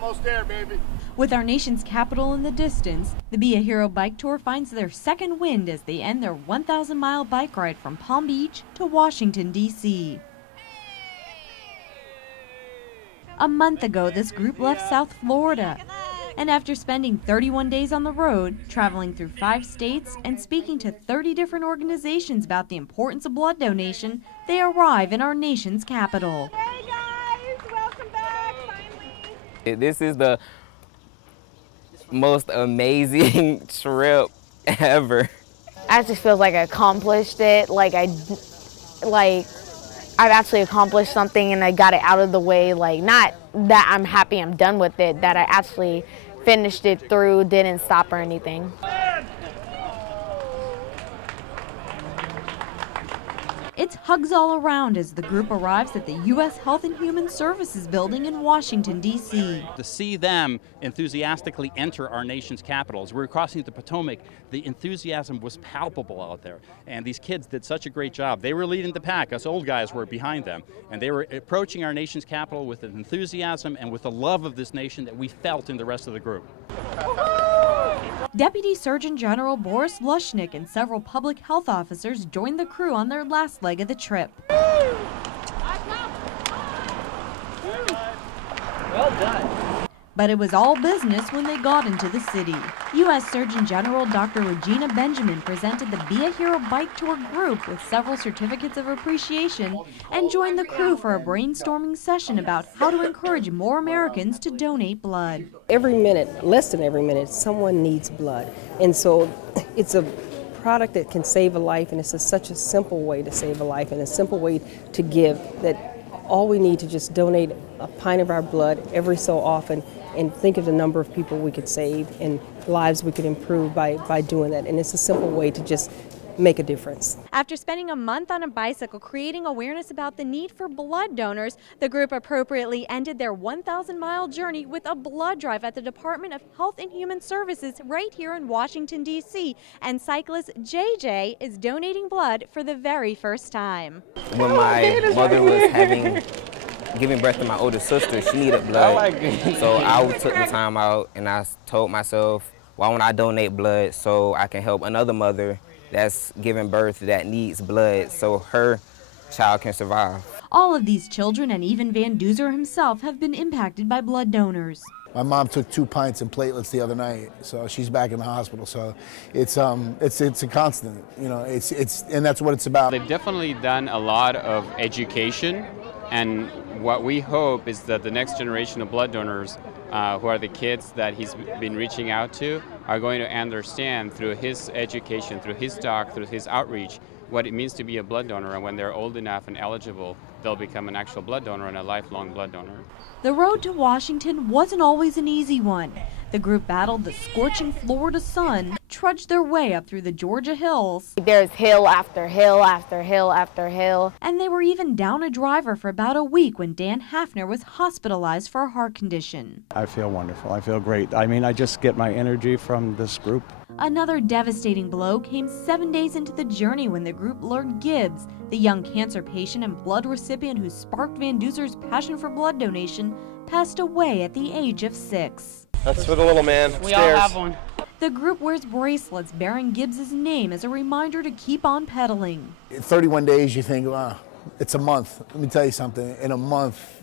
Almost there, baby. With our nation's capital in the distance, the Be a Hero bike tour finds their second wind as they end their 1,000-mile bike ride from Palm Beach to Washington, D.C. A month ago, this group left South Florida. And after spending 31 days on the road, traveling through 5 states, and speaking to 30 different organizations about the importance of blood donation, they arrive in our nation's capital. Hey guys, welcome back, finally. This is the most amazing trip ever. I just feel like I accomplished it, I've actually accomplished something and I got it out of the way, not that I'm happy I'm done with it, that I actually finished it through, didn't stop or anything. It's hugs all around as the group arrives at the U.S. Health and Human Services building in Washington, D.C. To see them enthusiastically enter our nation's capital. As we were crossing the Potomac, the enthusiasm was palpable out there. And these kids did such a great job. They were leading the pack. Us old guys were behind them. And they were approaching our nation's capital with an enthusiasm and with the love of this nation that we felt in the rest of the group. Deputy Surgeon General Boris Lushnick and several public health officers joined the crew on their last leg of the trip. Well done. But it was all business when they got into the city. U.S. Surgeon General Dr. Regina Benjamin presented the Be a Hero bike tour group with several certificates of appreciation and joined the crew for a brainstorming session about how to encourage more Americans to donate blood. Every minute, less than every minute, someone needs blood. And so it's a product that can save a life, and it's such a simple way to save a life and a simple way to give that all we need to just donate a pint of our blood every so often and think of the number of people we could save and lives we could improve by doing that. And it's a simple way to just make a difference. After spending a month on a bicycle creating awareness about the need for blood donors, the group appropriately ended their 1,000-mile journey with a blood drive at the Department of Health and Human Services right here in Washington, D.C. And cyclist JJ is donating blood for the very first time. When my mother was giving birth to my older sister, she needed blood. So I took the time out and I told myself, why won't I donate blood so I can help another mother that's giving birth that needs blood so her child can survive. All of these children and even Van Duzer himself have been impacted by blood donors. My mom took 2 pints and platelets the other night, so she's back in the hospital. So it's a constant, you know. And that's what it's about. They've definitely done a lot of education, and what we hope is that the next generation of blood donors, who are the kids that he's been reaching out to, are going to understand through his education, through his talk, through his outreach, what it means to be a blood donor, and when they're old enough and eligible, they'll become an actual blood donor and a lifelong blood donor. The road to Washington wasn't always an easy one. The group battled the scorching Florida sun, trudged their way up through the Georgia hills. There's hill after hill after hill after hill. And they were even down a driver for about a week when Dan Hafner was hospitalized for a heart condition. I feel wonderful. I feel great. I mean, I just get my energy from this group. Another devastating blow came 7 days into the journey when the group learned Gibbs, the young cancer patient and blood recipient who sparked Van Duzer's passion for blood donation, passed away at the age of 6. That's for the little man. We all have one. The group wears bracelets bearing Gibbs' name as a reminder to keep on pedaling. In 31 days, you think, wow, it's a month. Let me tell you something. In a month,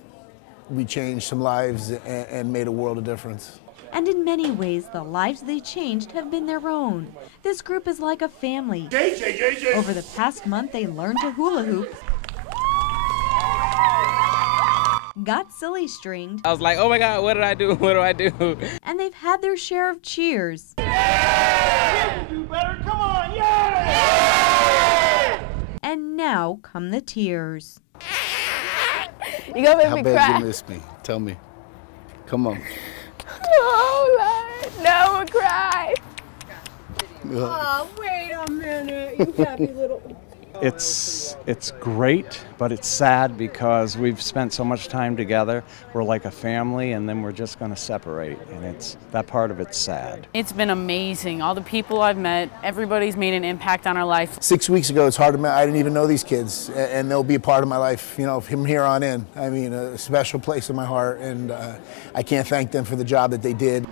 we changed some lives and made a world of difference. And in many ways, the lives they changed have been their own. This group is like a family. Over the past month, they learned to hula hoop, got silly stringed. I was like, oh my God, what did I do? What do I do? And they've had their share of cheers. Yeah! You better, come on, yeah! And now come the tears. You gonna make How me bad cry? you miss me? Tell me. Come on. Oh, Lord, no, I'm gonna cry. Oh, wait a minute, you happy little... It's great, but it's sad because we've spent so much time together. We're like a family, and then we're just going to separate, and that part of it's sad. It's been amazing. All the people I've met, everybody's made an impact on our life. 6 weeks ago, it's hard to I didn't even know these kids, and they'll be a part of my life, you know, from here on in. I mean, a special place in my heart, and I can't thank them for the job that they did.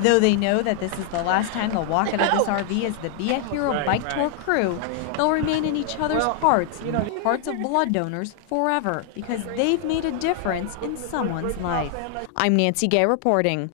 Though they know that this is the last time they'll walk out of this RV as the Be a Hero Bike Tour crew, they'll remain in each other's hearts, hearts of blood donors, forever, because they've made a difference in someone's life. I'm Nancy Gay reporting.